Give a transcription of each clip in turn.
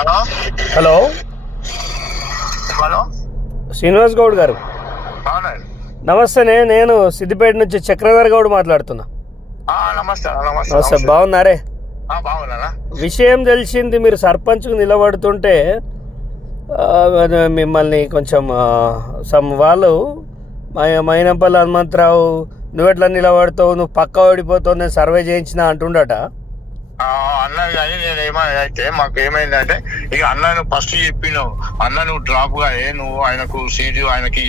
Hello hello hello Srinivas Goud గారు అవునండి. నమస్తే. నేను సిద్దిపేట నుంచి చక్రధర్ గౌడ్ మాట్లాడుతున్నా. నమస్తే నమస్తే, బాగున్నారే? బాగున్నా. విషయం తెలిసింది, మీరు సర్పంచ్కు నిలబడుతుంటే మిమ్మల్ని కొంచెం వాళ్ళు మైనంపల్లి హనుమంతరావు నువ్వెట్లా నిలబడతావు, నువ్వు పక్క ఓడిపోతావు, నేను సర్వే చేయించిన అంటుండట. అన్నది కానీ నేను ఏమైనా అయితే మాకు ఏమైందంటే ఇక అన్న ఫస్ట్ చెప్పినావు, అన్న నువ్వు డ్రాప్ గానే నువ్వు ఆయనకు సీటు ఆయనకి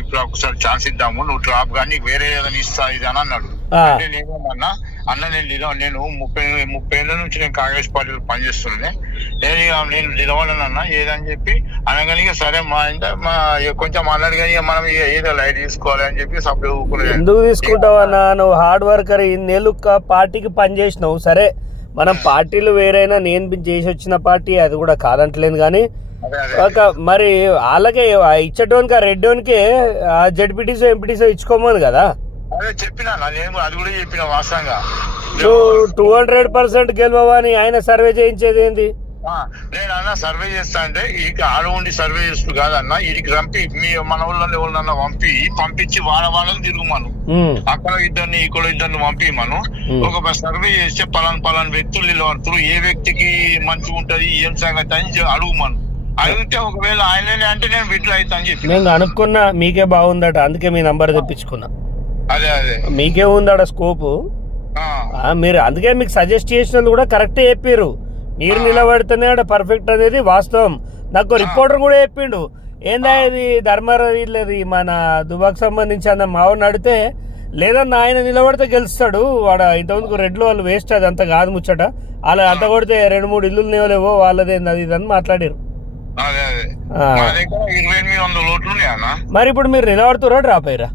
ఇప్పుడు ఒకసారి ఛాన్స్ ఇద్దాము, నువ్వు డ్రాప్ గా నీకు వేరే ఏదైనా ఇస్తా ఇది అని అన్నాడు. అంటే నేనేమన్నా అన్న నేను 30 ఏళ్ళ నుంచి నేను కాంగ్రెస్ పార్టీలో పనిచేస్తున్నాను, నేను నిలవడనన్నా ఏదని చెప్పి అనగానే సరే కొంచెం అన్నాడు కానీ మనం ఏదో లైట్ తీసుకోవాలి అని చెప్పి సభ్యులు ఊరుకున్నాడు. ఎందుకు తీసుకుంటావన్నా, నువ్వు హార్డ్ వర్కర్, ఇన్నేళ్ళు పార్టీకి పనిచేసినావు. సరే మనం పార్టీలు వేరైనా, నేను చేసి వచ్చిన పార్టీ అది కూడా కాదంటలేదు, కానీ ఒక మరి వాళ్ళకే ఇచ్చేటోనికి రెడ్డోనికి జడ్పీటీసో ఎంపీటీసో ఇచ్చుకోమని కదా. అదే చెప్పినా నేను, అది కూడా చెప్పిన వాస్తవంగా. 200% గెలవని ఆయన సర్వే చేయించేది ఏంది? నేను అన్న సర్వే చేస్తా అంటే ఇక ఆడ ఉండి సర్వే చేస్తూ కాదన్న, వీడికి రంపి మన ఊళ్ళో ఎవరినన్నా పంపించి వాళ్ళకి తిరుగుమను, అక్కడ ఇద్దరిని ఇక్కడ ఇద్దరిని పంపిమను. ఒక సర్వే చేస్తే పలాన్ వ్యక్తులు నిలబడుతున్నారు, ఏ వ్యక్తికి మంచిగా ఉంటది ఏం సంగతి అని అడుగుమను. అడిగితే ఒకవేళ ఆయననే అంటే నేను విడ్లు అవుతా అని చెప్పి నేను అనుకున్నా. మీకే బాగుందట, అందుకే మీ నంబర్ తెప్పించుకున్నా. అదే మీకే ఉందట స్కోపు. మీరు అందుకే మీకు సజెస్ట్ చేసినది కూడా కరెక్టే చెప్పారు. మీరు నిలబడితేనే పర్ఫెక్ట్ అనేది వాస్తవం. నాకు రిపోర్టర్ కూడా చెప్పిండు, ఏందా ఇది ధర్మారెడ్డి మన దుబాకు సంబంధించి అన్న మావాడిని అడితే, లేదన్నా ఆయన నిలబడితే గెలుస్తాడు, వాడు ఇంతకుముందుకు రెడ్లు వాళ్ళు వేస్ట్, అది అంత కాదు ముచ్చట, అలా అంత కొడితే 2-3 ఇల్లులు నేవలేవో వాళ్ళదేంది అది ఇది అని మాట్లాడారు. మరి ఇప్పుడు మీరు నిలబడుతురా డ్రాప్ అయ్యారా?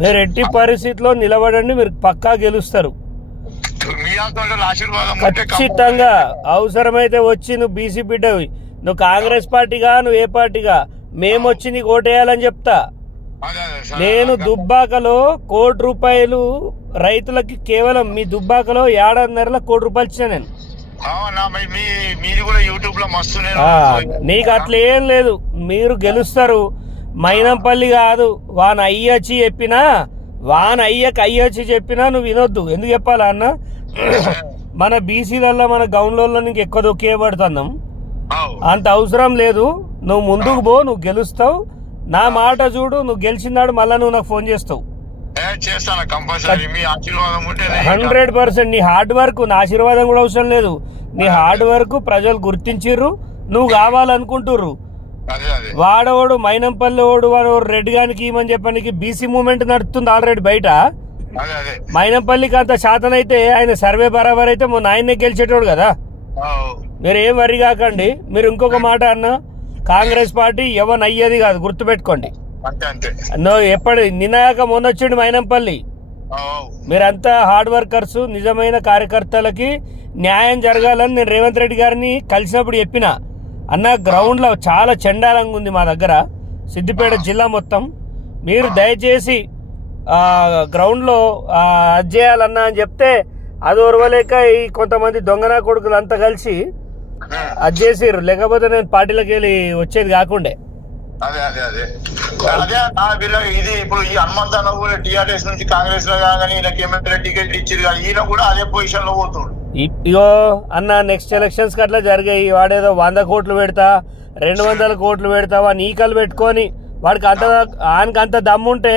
మీరు ఎట్టి పరిస్థితిలో నిలబడండి, మీరు పక్కా గెలుస్తారు ఖచ్చితంగా. అవసరమైతే వచ్చి నువ్వు బీసీ బిడ్డవి, నువ్వు కాంగ్రెస్ పార్టీగా నువ్వు ఏ పార్టీగా, మేము వచ్చి నీకు ఓటేయాలని చెప్తా. నేను దుబ్బాకలో ₹1 కోటి రైతులకి కేవలం మీ దుబ్బాకలో 1.5 కోటి రూపాయలు ఇచ్చిన నేను. నీకు అట్లా ఏం లేదు, మీరు గెలుస్తారు. మైనంపల్లి కాదు, వాన్ అయ్యొచ్చి చెప్పినా, వాన్ అయ్యొచ్చి చెప్పినా నువ్వు వినొద్దు. ఎందుకు చెప్పాలా అన్న, మన బీసీలలో మన గౌన్లలో నీకు ఎక్కువ దొక్కేయబడుతున్నాం, అంత అవసరం లేదు. నువ్వు ముందుకు పో, నువ్వు గెలుస్తావు. నా మాట చూడు, నువ్వు గెలిచినాడు మళ్ళా నువ్వు నాకు ఫోన్ చేస్తావు. 100% నీ హార్డ్ వర్క్, నా ఆశీర్వాదం కూడా అవసరం లేదు. నీ హార్డ్ వర్క్ ప్రజలు గుర్తించిర్రు, నువ్వు కావాలనుకుంటుర్రు. వాడవాడు మైనంపల్లి వాడు రెడ్డి గానికి ఇమని చెప్పడానికి బీసీ మూవ్మెంట్ నడుస్తుంది ఆల్రెడీ బయట. మైనంపల్లికి అంత శాతం అయితే ఆయన సర్వే బరాబర్ అయితే మొన్న ఆయన్నే గెలిచేటోడు కదా. మీరు ఏం వరి కాకండి. మీరు ఇంకొక మాట అన్న, కాంగ్రెస్ పార్టీ ఎవరు అయ్యేది కాదు, గుర్తుపెట్టుకోండి. ఎప్పటి నిన్నాక మొన్నొచ్చిండు మైనంపల్లి. మీరంతా హార్డ్ వర్కర్స్, నిజమైన కార్యకర్తలకి న్యాయం జరగాలని నేను రేవంత్ రెడ్డి గారిని కలిసినప్పుడు చెప్పిన. అన్న గ్రౌండ్లో చాలా చండాలంగా ఉంది మా దగ్గర, సిద్దిపేట జిల్లా మొత్తం. మీరు దయచేసి గ్రౌండ్లో అది చేయాలన్నా అని చెప్తే అది ఓర్వలేక ఈ కొంతమంది దొంగనా కొడుకులు అంతా కలిసి అది చేసిర్రు, లేకపోతే నేను పార్టీలోకి వెళ్ళి వచ్చేది కాకుండే. ఇది ఇప్పుడు ఈ హనుమంతన్న కూడా టీఆర్ఎస్ నుంచి కాంగ్రెస్ లో కాగానే ఈయనకి ఎమ్మెల్యే టికెట్ ఇచ్చారు, ఈయన కూడా అదే పొజిషన్ లో పోతుండు. ఇగో అన్న, నెక్స్ట్ ఎలక్షన్స్ కి అట్లా జరిగాయి. వాడేదో 100 కోట్లు పెడతా, 200 కోట్లు పెడతా, వాడిని ఈకలు పెట్టుకొని వాడికి ఆయనకి అంత దమ్ముంటే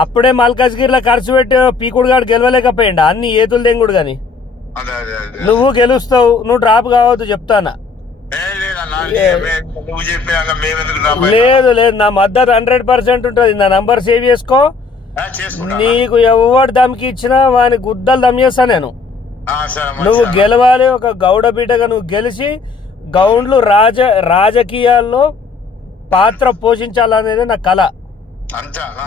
అప్పుడే మల్కాజ్గిరిలో ఖర్చు పెట్టి పీకుడు గాడు గెలవలేకపోయిండా, అన్ని ఏతులు దెంగుడు గాని. నువ్వు గెలుస్తావు, నువ్వు డ్రాప్ కావద్దు చెప్తానా. లేదు నా మద్దతు 100% ఉంటుంది. నా నంబర్ సేవ్ చేసుకో. నీకు ఎవడు దమ్కి ఇచ్చినా వాని గుద్దలు దమ్ చేస్తా నేను. నువ్వు గెలవాలి, ఒక గౌడ బిడ్డగా నువ్వు గెలిచి గౌండ్లు రాజకీయాల్లో పాత్ర పోషించాలనేది నా కళ.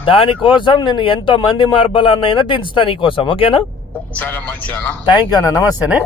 దానికోసం నేను ఎంతో మంది మార్బలన్నైనా దించుతా నీకోసం. ఓకేనా? థ్యాంక్ యూ అన్న. నమస్తేనే.